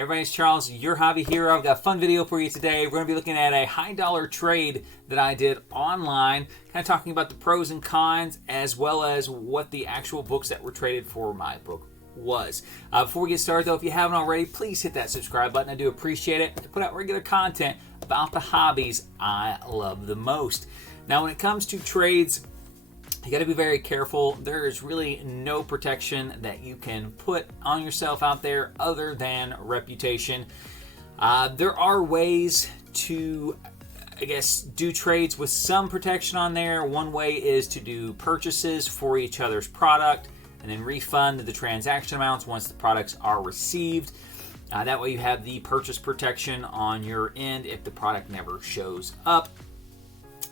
Everybody, it's Charles, your hobby hero. I've got a fun video for you today. We're going to be looking at a high dollar trade that I did online, kind of talking about the pros and cons as well as what the actual books that were traded for my book was. Before we get started though, if you haven't already, please hit that subscribe button. I do appreciate it. I put out regular content about the hobbies I love the most. Now when it comes to trades, you got to be very careful. There is really no protection that you can put on yourself out there other than reputation. There are ways to, I guess, do trades with some protection on there. One way is to do purchases for each other's product and then refund the transaction amounts once the products are received. That way you have the purchase protection on your end if the product never shows up,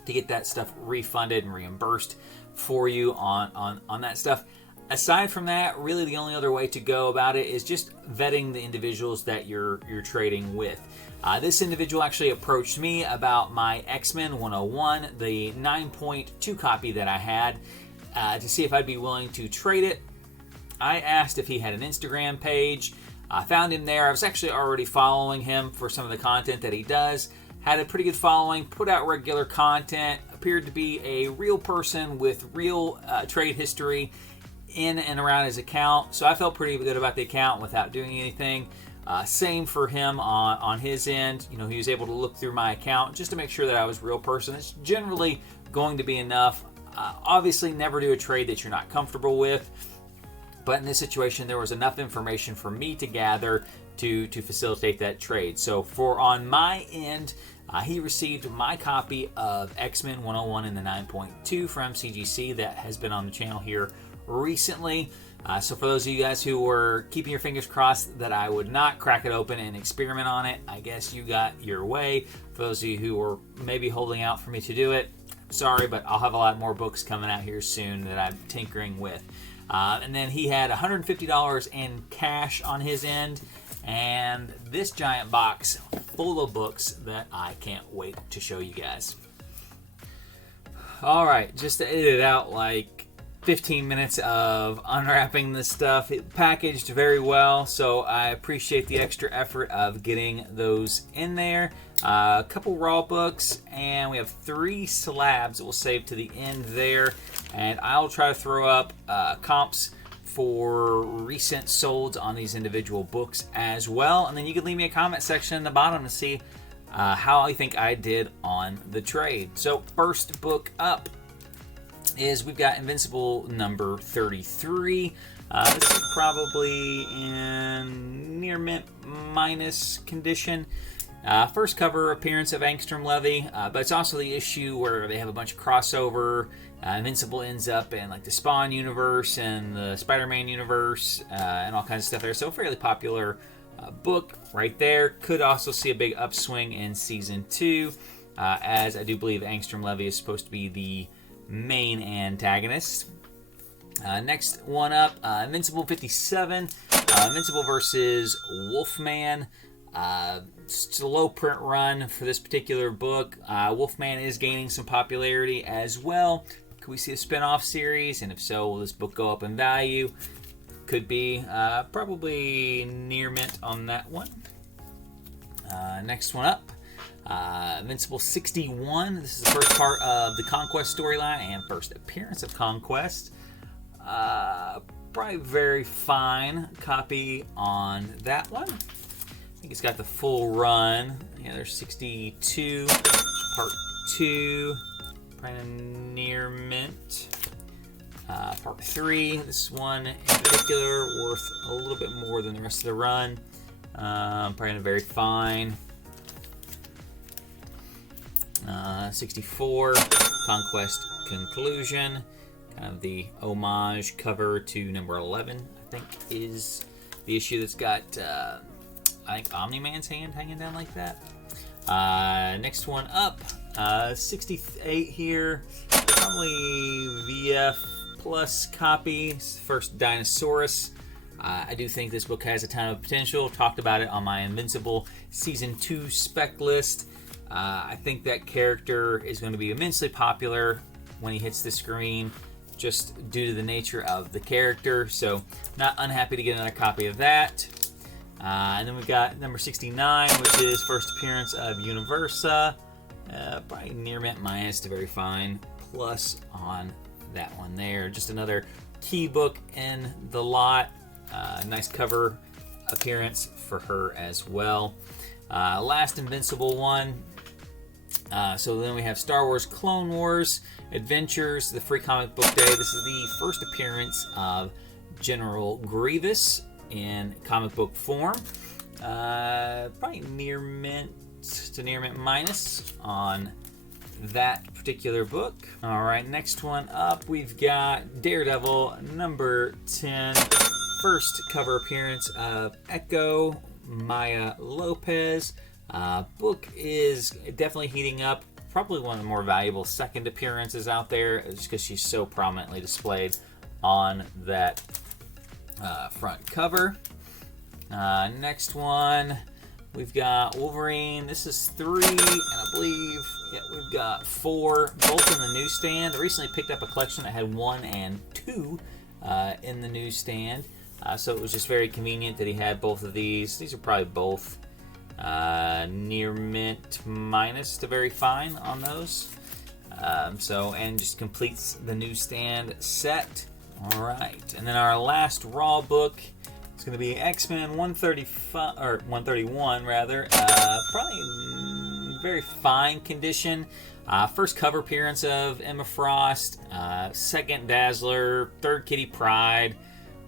to get that stuff refunded and reimbursed for you on that stuff. Aside from that, really the only other way to go about it is just vetting the individuals that you're trading with. This individual actually approached me about my X-Men 101, the 9.2 copy that I had, to see if I'd be willing to trade it. I asked if he had an Instagram page. I found him there. I was actually already following him for some of the content that he does. Had a pretty good following, put out regular content, appeared to be a real person with real trade history in and around his account. So I felt pretty good about the account without doing anything. Same for him on his end. You know, he was able to look through my account just to make sure that I was a real person. It's generally going to be enough. Obviously, never do a trade that you're not comfortable with. But in this situation, there was enough information for me to gather to facilitate that trade. So for on my end, he received my copy of X-Men 101 in the 9.2 from CGC that has been on the channel here recently. So for those of you guys who were keeping your fingers crossed that I would not crack it open and experiment on it, I guess you got your way. For those of you who were maybe holding out for me to do it, sorry, but I'll have a lot more books coming out here soon that I'm tinkering with. And then he had $150 in cash on his end, and this giant box full of books that I can't wait to show you guys. All right, just to edit out like 15 minutes of unwrapping this stuff. It packaged very well, so I appreciate the extra effort of getting those in there. A couple raw books, and we have 3 slabs that we'll save to the end there. And I'll try to throw up comps for recent solds on these individual books as well. And then you can leave me a comment section in the bottom to see how I think I did on the trade. So first book up is we've got Invincible number 33. This is probably in near mint minus condition. First cover appearance of Angstrom Levy, but it's also the issue where they have a bunch of crossover. Invincible ends up in like the Spawn universe and the Spider-Man universe and all kinds of stuff there. So a fairly popular book right there. Could also see a big upswing in season 2, as I do believe Angstrom Levy is supposed to be the main antagonist. Next one up, Invincible 57, Invincible versus Wolfman. It's a low print run for this particular book. Wolfman is gaining some popularity as well. Could we see a spin-off series? And if so, will this book go up in value? Could be. Probably near mint on that one. Next one up, Invincible 61. This is the first part of the Conquest storyline and first appearance of Conquest. Probably very fine copy on that one. I think it's got the full run. Yeah, there's 62, part 2, probably near mint. Part 3, this one in particular, worth a little bit more than the rest of the run. Probably a very fine. 64, Conquest Conclusion. Kind of the homage cover to number 11, I think, is the issue that's got... I think Omni-Man's hand hanging down like that. Next one up, 68 here, probably VF plus copy, first Dinosaurus. I do think this book has a ton of potential. Talked about it on my Invincible Season 2 spec list. I think that character is going to be immensely popular when he hits the screen, just due to the nature of the character. So not unhappy to get another copy of that. And then we got number 69, which is first appearance of Universa. Probably near mint minus to very fine plus on that one there. Just another key book in the lot. Nice cover appearance for her as well. Last Invincible one. So then we have Star Wars Clone Wars Adventures, the free comic book day. This is the first appearance of General Grievous in comic book form. Probably near mint to near mint minus on that particular book. All right, next one up, we've got Daredevil number 10. First cover appearance of Echo Maya Lopez. Book is definitely heating up. Probably one of the more valuable second appearances out there, just because she's so prominently displayed on that front cover. Next one, we've got Wolverine. This is 3, and I believe we've got 4, both in the newsstand. I recently picked up a collection that had 1 and 2 in the newsstand, so it was just very convenient that he had both of these. These are probably both near mint minus to very fine on those. And just completes the newsstand set. All right, and then our last raw book is going to be X-Men 135 or 131 rather. Probably very fine condition. First cover appearance of Emma Frost. Second Dazzler. Third Kitty Pryde.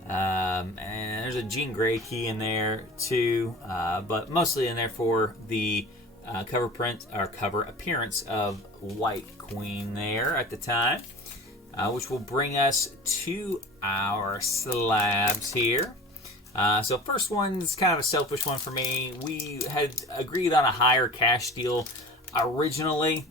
And there's a Jean Grey key in there too, but mostly in there for the cover print or cover appearance of White Queen there at the time, which will bring us to our slabs here. So first one's kind of a selfish one for me. We had agreed on a higher cash deal originally,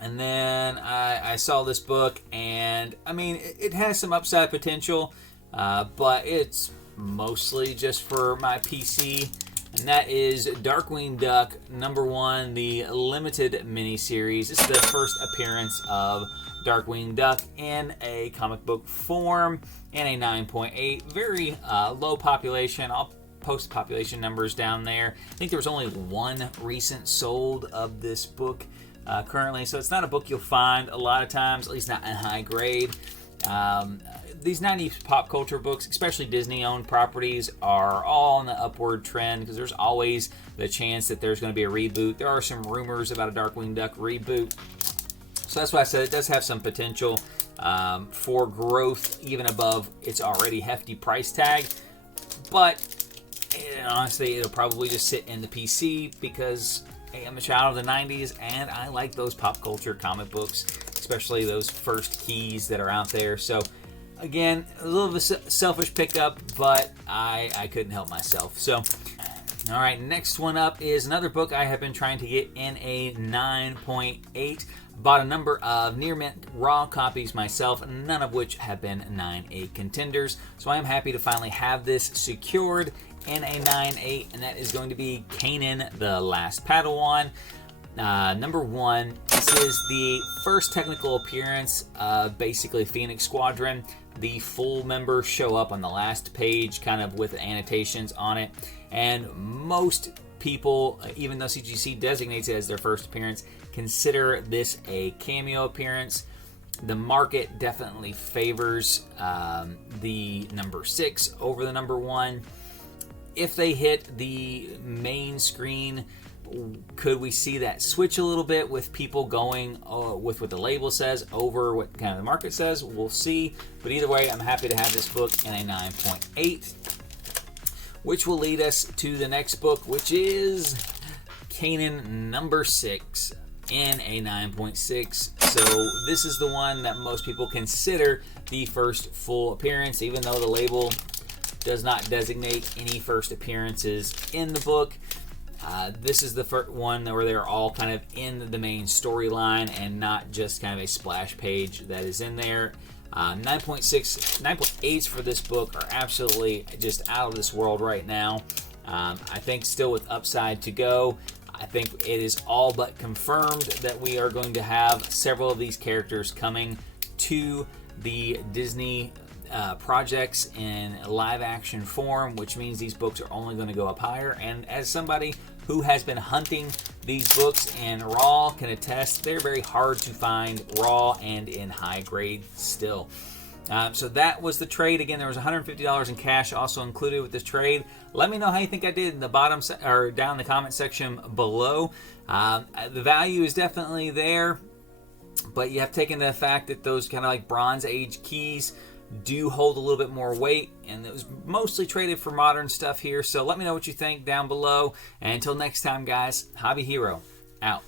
and then I saw this book, and I mean it has some upside potential. But it's mostly just for my PC, and that is Darkwing Duck number 1, the limited miniseries. This is the first appearance of Darkwing Duck in a comic book form, and a 9.8. Very low population. I'll post the population numbers down there. I think there was only 1 recent sold of this book currently, so it's not a book you'll find a lot of times, at least not in high grade. These 90s pop culture books, especially Disney-owned properties, are all on the upward trend because there's always the chance that there's going to be a reboot. There are some rumors about a Darkwing Duck reboot. So that's why I said it does have some potential for growth even above its already hefty price tag. But honestly, it'll probably just sit in the PC because hey, I'm a child of the 90s and I like those pop culture comic books, especially those first keys that are out there. So again, a little of a selfish pickup, but I couldn't help myself. So, all right, next one up is another book I have been trying to get in a 9.8. Bought a number of near mint raw copies myself, none of which have been 9.8 contenders. So I am happy to finally have this secured in a 9.8, and that is going to be Kanan the Last Padawan. Number 1, this is the first technical appearance of basically Phoenix Squadron. The full members show up on the last page, kind of with annotations on it. And most people, even though CGC designates it as their first appearance, consider this a cameo appearance. The market definitely favors the number 6 over the number 1. If they hit the main screen, could we see that switch a little bit with people going with what the label says over what kind of the market says? We'll see. But either way, I'm happy to have this book in a 9.8, which will lead us to the next book, which is Kanan number 6 in a 9.6. So this is the one that most people consider the first full appearance, even though the label does not designate any first appearances in the book. This is the first one where they're all kind of in the main storyline and not just kind of a splash page that is in there. 9.8s for this book are absolutely just out of this world right now. I think still with upside to go. I think it is all but confirmed that we are going to have several of these characters coming to the Disney projects in live action form, which means these books are only going to go up higher. And as somebody who has been hunting these books in raw can attest, they're very hard to find raw and in high grade still. So that was the trade. Again, there was $150 in cash also included with this trade. Let me know how you think I did in the bottom or down in the comment section below. The value is definitely there, but you have to take into the fact that those kind of like Bronze Age keys do hold a little bit more weight, and it was mostly traded for modern stuff here. So let me know what you think down below. And until next time, guys, Hobby Hero out.